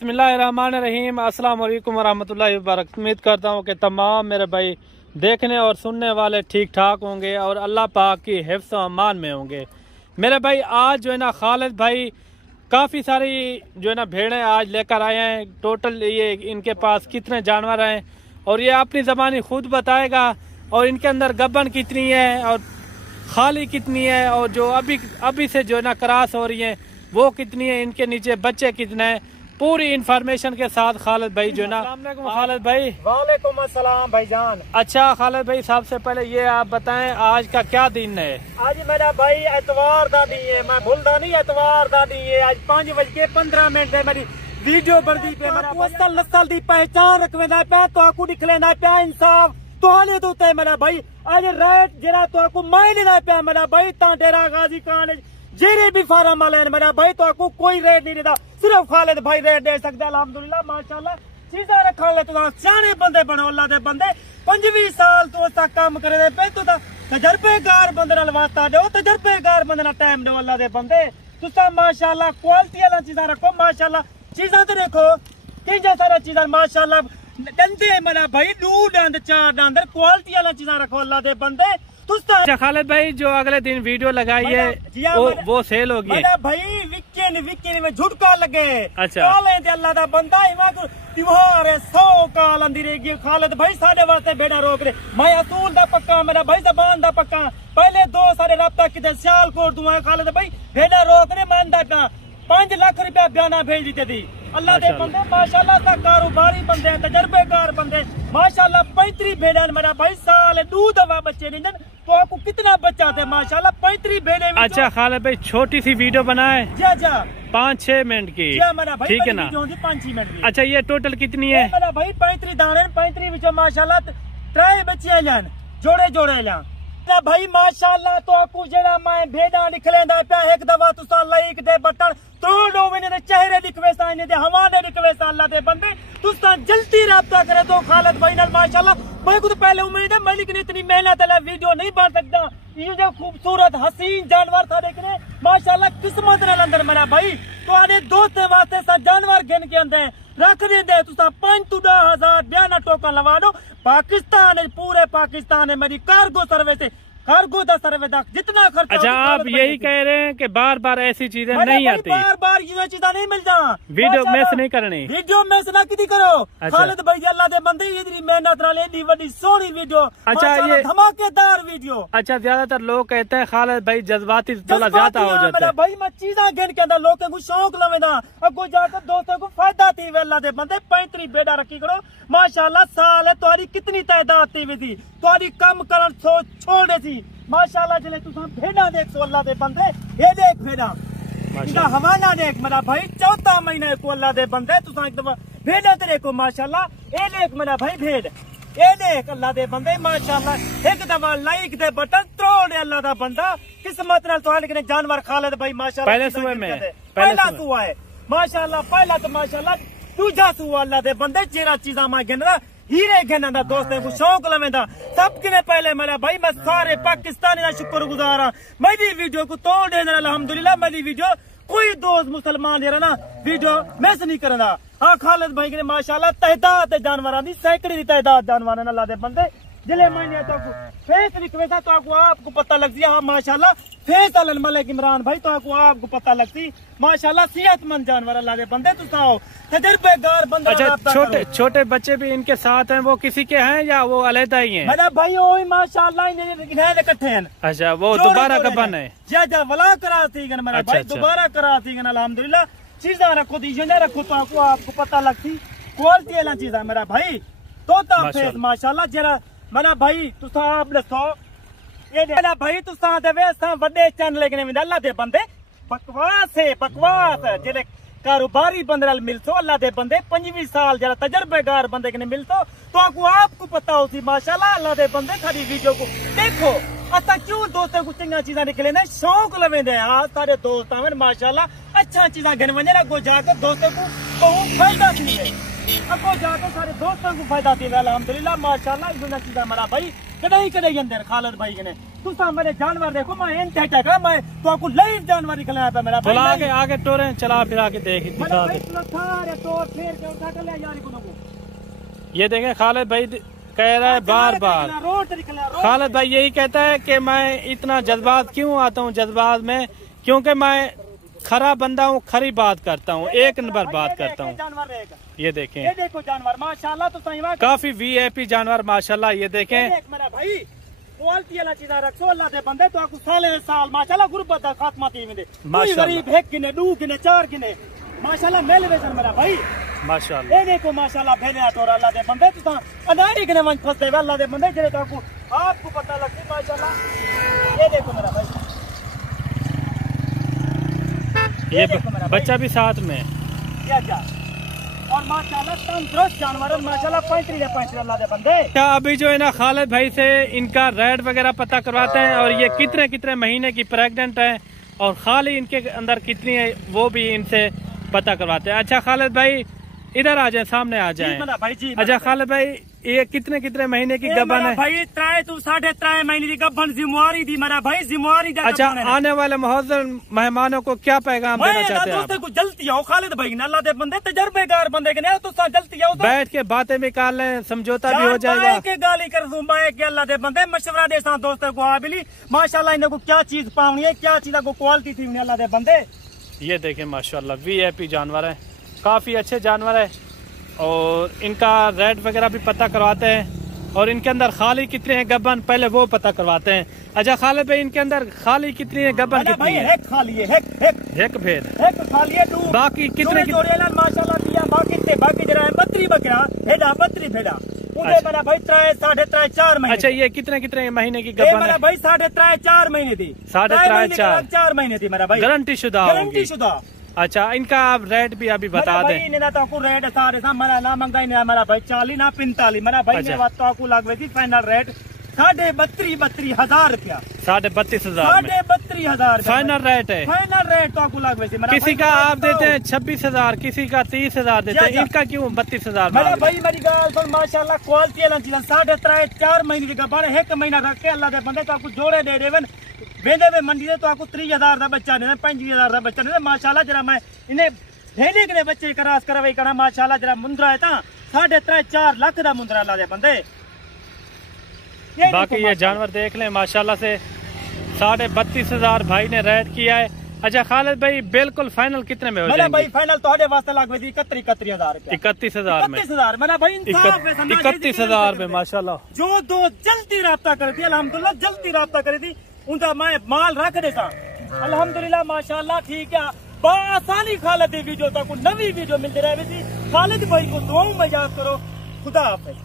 बिस्मिल्लाहिर्रहमानिर्रहीम। अस्सलाम वालेकुम वरहमतुल्लाहि वबरकातुहू। उम्मीद करता हूँ कि तमाम मेरे भाई देखने और सुनने वाले ठीक ठाक होंगे और अल्लाह पाक की हिफ्ज़ व अमान में होंगे। मेरे भाई आज जो है ना खालिद भाई काफ़ी सारी जो है ना भेड़ें आज लेकर आए हैं। टोटल ये इनके पास कितने जानवर हैं और ये अपनी ज़बानी खुद बताएगा और इनके अंदर गब्बन कितनी है और खाली कितनी है और जो अभी से जो है ना क्रॉस हो रही हैं वो कितनी है, इनके नीचे बच्चे कितने हैं, पूरी इंफॉर्मेशन के साथ खालिद भाई जो है ना। खालिद भाई वालेकुम अस्सलाम भाईजान। अच्छा खालिद भाई सबसे पहले ये आप बताएं आज का क्या दिन है? आज मेरा भाई एतवार दा दी है, मैं भूलदा नहीं एतवार दा दी है। आज 5:15 है मेरी वीडियो बनदी पे मेरा असल नस्ल दी पहचान रखवेंदा पे तो आकू निकलेंदा पे इंसाफ तोले तो ते मेरा भाई आज रेट जरा तो आकू मैं लेना पे मेरा भाई ता डेरा गाजी कान जेरे भी फार्म वाले मेरा भाई तो आकू कोई रेट नहीं देता, सिर्फ खालिद भाई रेट दे सकता। अल्हम्दुलिल्लाह माशाल्लाह चीजा रखा ले तो सियाने बंदे बनो अल्लाह दे बंदे 25 साल तो तक काम करे दे पे तो तजर्बेकार बंदे नाल वास्ता दो, तजर्बेकार बंदे नाल टाइम दो अल्लाह दे बंदे। तुसा माशाल्लाह क्वालिटी वाला चीजा रखो माशाल्लाह। चीजा तो देखो किजा सारा चीजा माशाल्लाह डंडे मेरा भाई 2 डंड 4 डंड क्वालिटी वाला चीजा रखो अल्लाह दे बंदे। अच्छा खालिद भाई जो अगले दिन वीडियो लगाई है वो सेल होगी मेरा भाई विक्के में झुटका लगे। अच्छा काले ते अल्लाह दा बंदा त्योहार है 100 काल अंदी रहेगी। खालिद भाई साढ़े वास्ते बेड़ा रोक रहे, मैं असूल दा पक्का मेरा भाई जबान दा पक्का। पहले 2 सारे रब्ता किते सियालकोट दुआ खालिद भाई बेड़ा रोक रहे मैं अंदा 5 लाख रुपया बयाना भेज दी थी अल्लाह दे बंदे माशाल्लाह सा कारोबारी बंदे तजर्बेकार बंदे माशाल्लाह। 35 भेड़ा मेरा भाई साल 2 दफा बच्चे नहीं तो आपको कितना बच्चा थे माशाल्लाह 35 भेड़े। अच्छा खालिद भाई छोटी सी वीडियो बनाए 5-6 मिनट की, ठीक है ना? 5 मिनट की। अच्छा ये टोटल कितनी है? मेरा भाई 35 दाने 35 विच माशाल्लाह 3 बच्चे लान जोड़े लान भाई माशाल्लाह। तो आपको जेड़ा मैं भेड़ा निकलेंदा पे एक दफा तुसा लाइक दे बटन तो लोग ने चेहरे दिखवे सा ने हवाने दिखवे सा अल्लाह दे बंदे तुसा जल्दी राब्ता करे तो खालिद भाई नाल माशाल्लाह। मैं खुद पहले उम्मीद है मलिक ने इतनी मेहनत वाला वीडियो नहीं बन सकता। ये जो खूबसूरत हसीन जानवर था देखने माशाल्लाह किस्मत नाल अंदर मेरा भाई तो आने दोस्ते वास्ते सा जानवर गिन के अंदर रख देंदे तुसा 5-10,000 बयाना टोकन लगा दो। पाकिस्तान पूरे पाकिस्तान है मेरी कार्गो सर्विस कार्गो दा सर्विस जितना खर्चा। अच्छा आप यही कह रहे हैं कि बार बार ऐसी चीजें नहीं आती, बार ये चीजें नहीं मिल जा वीडियो मिस नहीं करनी, वीडियो मिस ना की करो। खालिद भाई अल्लाह दे बंदे इतनी मेहनत नाल इतनी बड़ी सोहनी वीडियो। अच्छा ये धमाकेदार वीडियो। अच्छा ज्यादातर लोग कहते हैं खालिद भाई जज्बाती थोड़ा ज्यादा हो जाता है भाई। मैं चीजा गिन के अंदर लोगों को शौक लवेदा अगो जाकर दोस्तों को फायदा थी अल्लाह दे बंदे। 35 बेड़ा रखी करो माशाल्लाह। साल है तुम्हारी कितनी तादाद थी थी तुम्हारी कम करन सोच छोड़े थी माशाल्लाह। जिले तुसा भेड़ा देख सो अल्लाह दे बंदे ये देख भेड़ा इनका हवाना देख मेरा भाई 4था महीने को अल्लाह दे बंदे तुसा एक दफा भेड़ा तेरे को माशाल्लाह। ये देख मेरा भाई भेड़ ये देख अल्लाह दे बंदे माशाल्लाह। एक दफा लाइक दे बटन तोड़ अल्लाह दा बंदा किस्मत नाल तुहाडे जानवर खालिद भाई माशाल्लाह। पहले सुबह में पहला सुआ है माशाल्लाह। पहला तो माशाल्लाह दूजा सुआ अल्लाह दे बंदे जेरा चीजा मैं गिनदा हीरे गिनदा दोस्तों को शौक लवेंदा सबके पहले मेरा भाई मैं सारे पाकिस्तानी का शुक्रगुजार हाँ। मेरी वीडियो को तोड़ देना अल्हम्दुलिल्लाह। मेरी वीडियो कोई दोस्त मुसलमान जरा ना वीडियो मिस नहीं करना। हाँ खालिद भाई ने माशाल्लाह तादाद जानवर दी सैकड़े की तादाद जानवर अल्लाह दे बंदे जिले मैंने तो फेस लिखवे था तो आपको पता लगती है। हाँ माशाल्लाह फेस अल मलिक इमरान भाई तो आपको पता लगती माशाल्लाह। सेहतमंद जानवर अल्लाह दे बंदे तुम तजर्बेकार बंदा। अच्छा छोटे बच्चे भी इनके साथ हैं, वो किसी के हैं या वो अलहदा ही हैं? मेरा भाई वही माशाल्लाह इकट्ठे हैं। अच्छा वो दोबारा कबन है जा वला करा थी मेरा भाई दोबारा करा थी अल्हम्दुलिल्लाह। चीजा रखो दीजिए रखो तो आपको पता लगती क्वालिटी वाला चीजा मेरा भाई तोता फेस माशाल्लाह। जरा मेरा भाई तुसा आप दसो ये मेरा भाई तुसा देवे असा बड़े चैनल लेके अल्लाह दे बंदे बकवास है बकवास जिले कारोबारी बंदे नाल मिलसो अल्लाह दे बंदे 25 साल जरा तजर्बेकार बंदे के मिलसो तो आपको पता होती माशाल्लाह। अल्लाह दे बंदे सारी वीडियो को देखो असा क्यों दोस्तों को चंगा चीजा निकले ना शौक लवेंदे। हाँ सारे दोस्त आवे माशाल्लाह अच्छा चीजा गिन वने अगो जाकर दोस्तों को बहुत फायदा थी अगो जाके सारे दोस्तों को फायदा दे अल्हम्दुलिल्लाह माशाल्लाह इस नसीब हमारा भाई कदई कदई अंदर खालिद भाई ने तुसा मेरे जानवर देखो मैं एंटे टका मैं तो आपको लाइव जानवर निकला पे मेरा भाई आगे आगे टोरे चला फिरा के देख दिखा दे सारे तोड़ फेर के उठा के ले यार को ये देखें खालिद भाई कह रहा है बार बार खालिद भाई यही कहता है कि मैं इतना जज्बात क्यों आता हूँ जज्बात में क्योंकि मैं खरा बंदा हूँ खरी बात करता हूँ एक नंबर बात करता हूँ। ये देखें ये देखो जानवर माशाल्लाह तो सही बात काफी वीआईपी जानवर माशाल्लाह ये देखें मेरा भाई क्वालिटी वाला चीज रखो अल्लाह दे बंदे तो आपको साले साल माशाल्लाह गुरबत दा खात्मा ती में दे कोई गरीब है किने दू किने चार किने माशाल्लाह मेल वेसन मेरा भाई माशाल्लाह ये देखो माशाल्लाह भेले तो अल्लाह दे बंदे तो अनाड़ी किने मन फसदे अल्लाह दे बंदे जेरे तो आपको पता लगती माशाल्लाह। ये देखो मेरा भाई ये बच्चा भी साथ में क्या और माशाल्लाह तंदुरुस्त जानवर माशाल्लाह 35 अल्लाह दे बंदे। क्या अभी जो है ना खालिद भाई से इनका रेट वगैरह पता करवाते हैं और ये कितने कितने महीने की प्रेग्नेंट है और खाली इनके अंदर कितनी है वो भी इनसे पता करवाते हैं। अच्छा खालिद भाई इधर आ जाए सामने आ जाए भाई जी। अच्छा खालिद भाई ये कितने कितने महीने की गबन है भाई 3 to 3.5 महीने की गबन जिम्मेवारी दी मेरा भाई जिम्मेवारी। अच्छा आने वाले मुहज्जर मेहमानों को क्या पैगाम देना चाहते हैं आप? जल्दी आओ खालिद भाई ना अल्लाह दे बंदे तजर्बेकार बंदे के तो जल्दी आओ बैठ के बातें भी कर लें समझौता भी हो जाएगा के गाली कर दूं मैं के अल्लाह दे बंदे मशवरा दे सा दोस्तों को आबिली माशाल्लाह इनको क्या चीज पावनी है क्या चीज को क्वालिटी थी अल्लाह दे बंदे। ये देखें माशाल्लाह वीआईपी जानवर है काफी अच्छे जानवर है और इनका रेट वगैरह भी पता करवाते हैं और इनके अंदर खाली कितने हैं गबन पहले वो पता करवाते हैं। अच्छा खालिद भाई इनके अंदर खाली कितनी है गबन कितनी है? खाली है एक भेद खाली है बाकी कितने माशाल्लाह दिया बाकी जरा बत्री बकरा भेड़ा बत्री भेड़ा मेरा भाई 3.5 4 महीने। अच्छा ये कितने कितने महीने की गबन है? भाई 3.5 4 महीने थी 3.5 4 महीने थी मेरा भाई गारंटी शुदा। अच्छा इनका आप रेट भी अभी बता दें ना तो रेट सारे मेरा ना मंगाई ना मेरा भाई 40 ना 45 मेरा भाई अच्छा। तो आपको लगवेगी फाइनल रेट 32,000 रुपया 32,500 32,000 फाइनल रेट है। फाइनल रेट तो आपको लगवेगी किसी का आप देते हैं 26,000 किसी का 30,000 देते हैं इनका क्यों 32,000? मेरा भाई मेरी गाल सुन माशाल्लाह क्वालिटी वाला चीज 3.5 4 महीने की गबन एक महीना रख के अल्लाह दे बंदे तो आपको जोड़े दे देवन वेंदे वे मंडी दे तो आपको 30,000 का बच्चा दे 25,000 का बच्चा दे माशाल्लाह जरा मैं इन्हें भेने के बच्चे करास करवाई करना माशाल्लाह जरा मुंदरा है ता 3.5 4 लाख का मुंदरा अल्लाह दे बंदे। बाकी ये जानवर देख लें माशाल्लाह से 32,500 भाई ने रेट किया है। अच्छा खालिद भाई बिल्कुल फाइनल कितने में हो जाएंगे? भाई फाइनल तो वास्ते लग 31,000 31,000 में 31,000 मेरा भाई 31,000 में माशाल्लाह जो दो जल्दी राब्ता करी थी अल्हम्दुलिल्लाह जल्दी राब्ता करी थी उनका मैं माल रख देता अल्हम्दुलिल्लाह माशाल्लाह ठीक है आसानी खालिद वीडियो तक नवी वीडियो मिलती रही थी। खालिद भाई को दुआओं में याद करो। खुदा हाफिज।